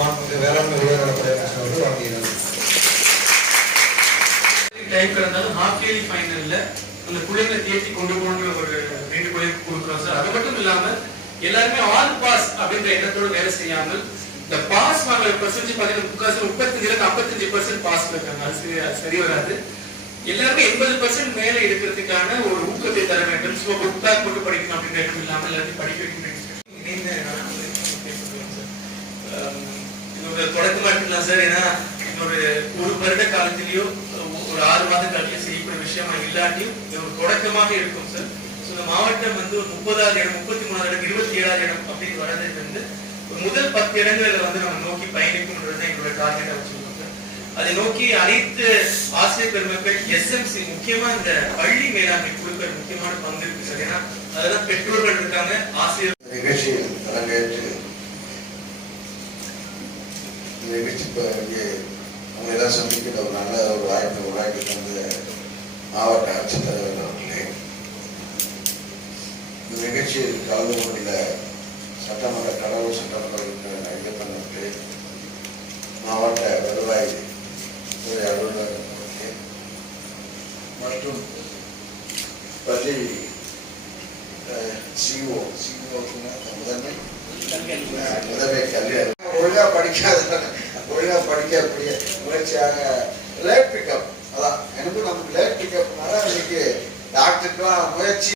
மாவட்ட வேளாண்மை உயர்நலத்துறை அமைச்சர் அவர்கள் வழங்குகிறார் டைம் கடந்தாலும் ஹாஃப் இயர்லி ஃபைனல்ல அந்த பிள்ளைங்களை தேர்த்தி கொண்டு போகணுன்ற ஒரு வேண்டுகோளை கொடுக்குறோம் சார் அது மட்டும் இல்லாம எல்லாருமே ஆல் பாஸ் அப்படின்ற எண்ணத்தோட வேலை செய்யாமல் இந்த பாஸ் வாங்குற பர்சன்டேஜ் பார்த்தீங்கன்னா முக்காசு முப்பத்தஞ்சுல இருந்து ஐம்பத்தஞ்சு பர்சன்ட் பாஸ் இருக்காங்க அது சரி சரி வராது. எல்லாருமே எண்பது பர்சன்ட் மேல எடுக்கிறதுக்கான ஒரு ஊக்கத்தை தர வேண்டும். சும்மா புக் கொண்டு படிக்கணும் அப்படின்ற எண்ணம் இல்லாமல் எல்லாத்தையும் படிக்க வைக்கணும் தொடக்கமா இருக்கலாம் சார். ஏன்னா இன்னொரு ஒரு வருட காலத்திலேயோ ஒரு ஆறு மாத காலத்திலேயோ செய்யக்கூடிய விஷயமா இல்லாட்டியும் இது ஒரு தொடக்கமாக இருக்கும் சார். ஸோ இந்த மாவட்டம் வந்து ஒரு முப்பதாவது இடம் முப்பத்தி மூணாவது இடம் இருபத்தி ஏழாவது இடம் அப்படின்னு வரது வந்து ஒரு முதல் பத்து இடங்களில் வந்து நம்ம நோக்கி பயணிக்கும்ன்றது எங்களோட டார்கெட்டா வச்சிருக்கோம் சார். அதை நோக்கி அனைத்து ஆசிரியர் பெருமக்கள் எஸ்எம்சி முக்கியமா இந்த பள்ளி மேலாண்மை குழுக்கள் முக்கியமான பங்கு இருக்கு சார். ஏன்னா அதெல்லாம் பெற்றோர்கள் இருக்காங்க ஆசிரியர் இந்த நிகழ்ச்சியில் அரங்கேற்று இந்த நிகழ்ச்சி இப்போ இங்கே உங்களை எல்லாம் சந்திக்கிற ஒரு நல்ல ஒரு வாய்ப்பு உருவாக்கி தந்த மாவட்ட ஆட்சித்தலைவர் அவர்களே இந்த நிகழ்ச்சியில் கலந்து கொண்ட சட்டமன்ற கடவுள் சட்டமன்ற ஐயப்பன் அவர்களே மாவட்ட வருவாய் துறை அலுவலர் அவர்களே மற்றும் பள்ளி சிஓ சிஓ முதன்மை முதன்மை கல்வி அறிவு. ஒழுங்கா படிக்காத படிக்கக்கூடிய முயற்சியாக லேட் பிக்கப் அதான் எனக்கும் நமக்கு லேட் பிக்கப்னால இன்னைக்கு டாக்டருக்குலாம் முயற்சி